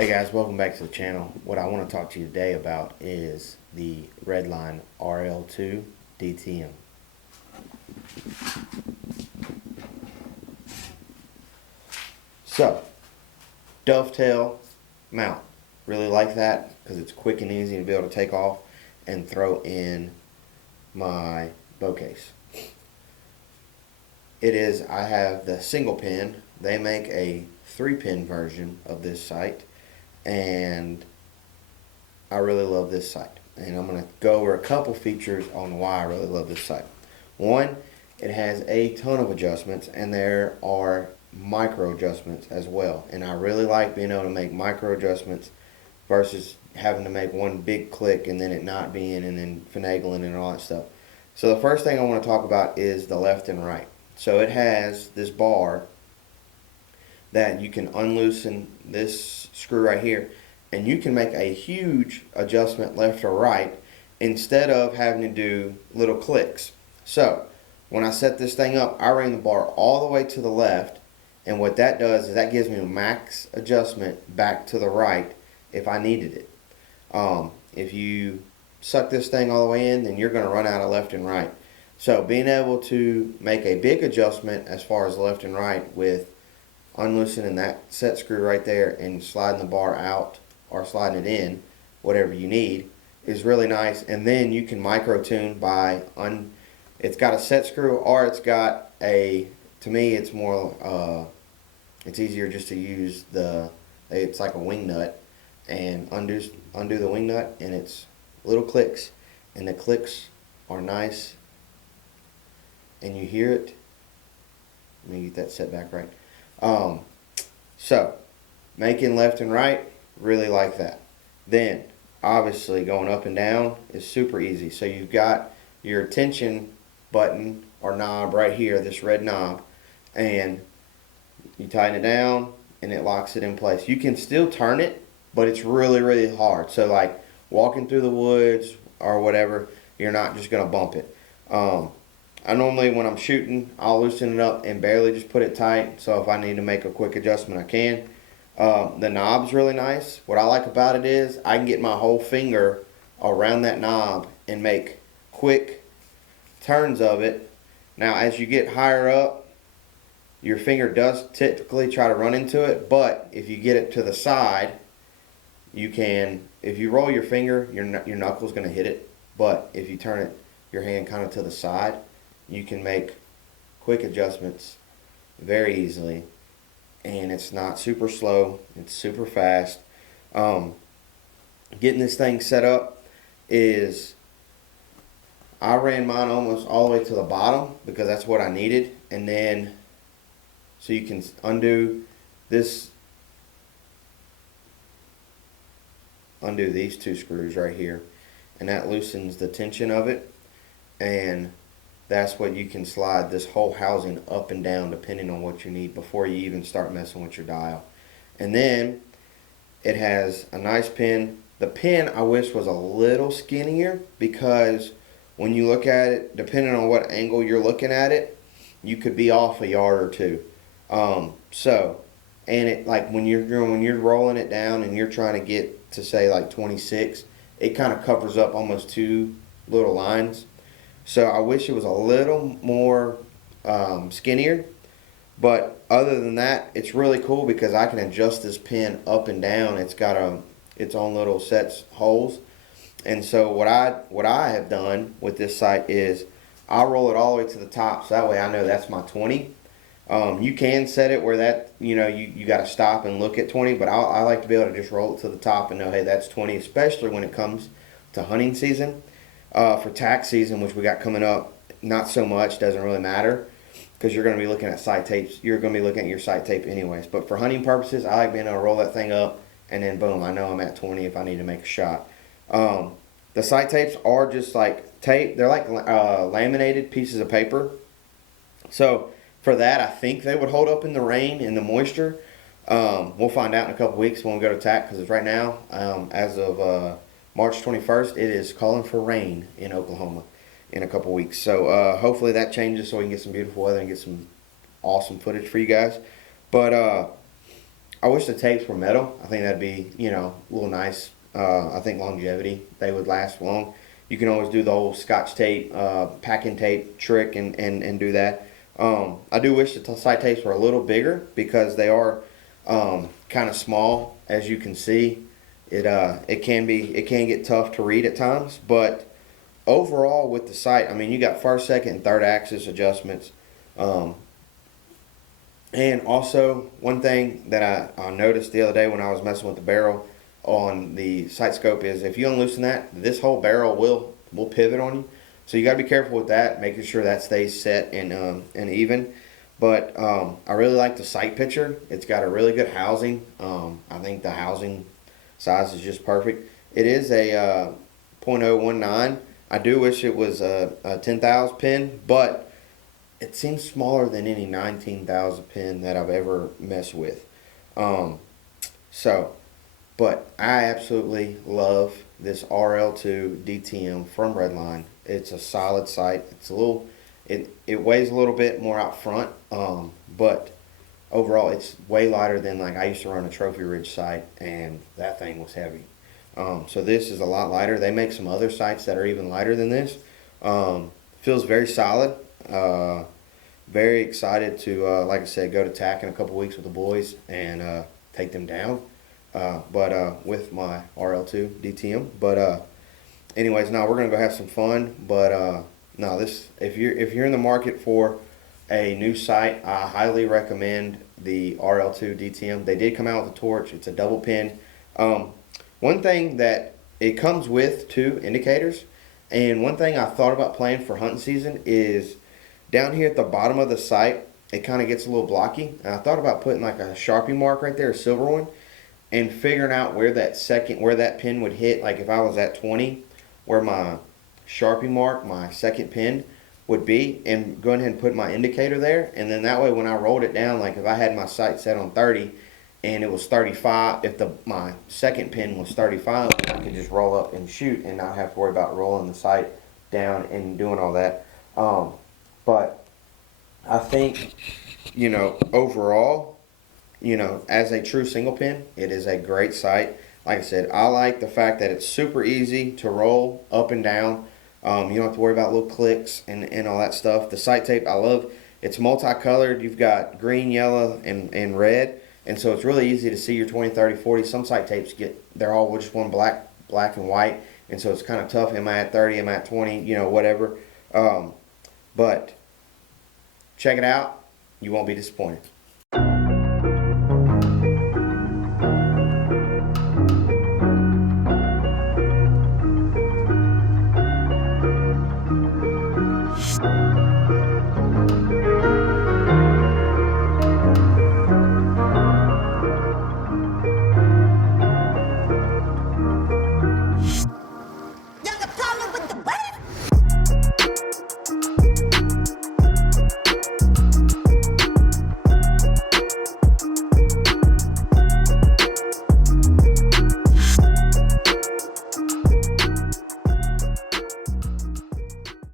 Hey guys, welcome back to the channel. What I want to talk to you today about is the Redline RL2 DTM. So, dovetail mount. Really like that because it's quick and easy to be able to take off and throw in my bow case. I have the single pin. They make a 3-pin version of this sight, and I really love this sight. And I'm going to go over a couple features on why I really love this sight. One, it has a ton of adjustments, and there are micro adjustments as well. And I really like being able to make micro adjustments versus having to make one big click and then it not being, and then finagling and all that stuff. So the first thing I want to talk about is the left and right. So it has this bar that you can unloosen this screw right here, and you can make a huge adjustment left or right instead of having to do little clicks. So when I set this thing up, I ran the bar all the way to the left, and what that does is that gives me a max adjustment back to the right if I needed it. If you suck this thing all the way in, then you're going to run out of left and right. So being able to make a big adjustment as far as left and right with unloosening that set screw right there and sliding the bar out or sliding it in, whatever you need, is really nice. And then you can micro tune by it's got a set screw, or it's got a, to me it's more it's easier just to use it's like a wing nut, and undo the wing nut, and it's little clicks, and the clicks are nice and you hear it. Let me get that set back right. So making left and right, really like that. Then obviously going up and down is super easy. So you've got your tension button or knob right here, this red knob, and you tighten it down and it locks it in place. You can still turn it, but it's really hard. So like walking through the woods or whatever, you're not just gonna bump it. I normally, when I'm shooting, I'll loosen it up and barely just put it tight, so if I need to make a quick adjustment, I can. The knob's really nice. What I like about it is I can get my whole finger around that knob and make quick turns of it. Now, as you get higher up, your finger does typically try to run into it, but if you get it to the side, you can, if you roll your finger, your knuckle's going to hit it, but if you turn your hand kind of to the side, you can make quick adjustments very easily, and it's not super slow, it's super fast. Getting this thing set up is, I ran mine almost all the way to the bottom because that's what I needed, and then so you can undo these two screws right here, and that loosens the tension of it, and that's what you can slide this whole housing up and down depending on what you need before you even start messing with your dial. And then it has a nice pin. The pin I wish was a little skinnier because when you look at it, depending on what angle you're looking at it, you could be off a yard or two. And it, like when you're rolling it down and you're trying to get to say like 26, it kind of covers up almost 2 little lines. So I wish it was a little more skinnier, but other than that, it's really cool because I can adjust this pin up and down. It's got its own little sets holes, and so what I have done with this sight is I'll roll it all the way to the top, so that way I know that's my 20. You can set it where that you got to stop and look at 20, but I like to be able to just roll it to the top and know, hey, that's 20, especially when it comes to hunting season. For tax season, which we got coming up, not so much, doesn't really matter because you're going to be looking at sight tapes. You're going to be looking at your sight tape anyways. But for hunting purposes, I like being able to roll that thing up and then boom, I know I'm at 20 if I need to make a shot. The sight tapes are just like tape. They're like laminated pieces of paper. So for that, I think they would hold up in the rain and the moisture. We'll find out in a couple weeks when we go to tack, because right now, as of March 21st, it is calling for rain in Oklahoma in a couple weeks. So hopefully that changes so we can get some beautiful weather and get some awesome footage for you guys. But I wish the tapes were metal. I think that'd be, you know, a little nice. I think longevity, they would last long. You can always do the old Scotch tape, packing tape trick and do that. I do wish the sight tapes were a little bigger because they are kind of small. As you can see, it can get tough to read at times. But overall, with the sight, I mean, you got first, second, and third axis adjustments. And also, one thing that I noticed the other day when I was messing with the barrel on the sight scope is if you unloosen that, this whole barrel will pivot on you. So you got to be careful with that, making sure that stays set and even. But I really like the sight picture. It's got a really good housing. I think the housing size is just perfect. It is a .019. I do wish it was a 10,000 pin, but it seems smaller than any 19,000 pin that I've ever messed with. But I absolutely love this RL2 DTM from Redline. It's a solid sight. It's a little, it weighs a little bit more out front, but overall it's way lighter than, like, I used to run a Trophy Ridge sight, and that thing was heavy. So this is a lot lighter. They make some other sights that are even lighter than this. Feels very solid. Very excited to, like I said, go to TAC in a couple weeks with the boys and take them down. With my RL2 DTM. Anyways, now we're gonna go have some fun. No, this, if you're in the market for a new sight, I highly recommend the RL2 DTM. They did come out with a torch. It's a double pin. One thing that it comes with, 2 indicators, and one thing I thought about playing for hunting season is down here at the bottom of the sight, it kind of gets a little blocky. And I thought about putting like a Sharpie mark right there, a silver one, and figuring out where that pin would hit. Like if I was at 20, where my Sharpie mark, my second pin, would be, and going ahead and put my indicator there. And then that way when I rolled it down, like if I had my sight set on 30 and it was 35, if my second pin was 35, I could just roll up and shoot and not have to worry about rolling the sight down and doing all that. But I think, you know, overall, you know, as a true single pin, it is a great sight. Like I said, I like the fact that it's super easy to roll up and down. You don't have to worry about little clicks and all that stuff. The sight tape, I love. It's multicolored. You've got green, yellow, and red. And so it's really easy to see your 20, 30, 40. Some sight tapes they're all just one black and white. And so it's kind of tough. Am I at 30? Am I at 20? You know, whatever. But check it out. You won't be disappointed.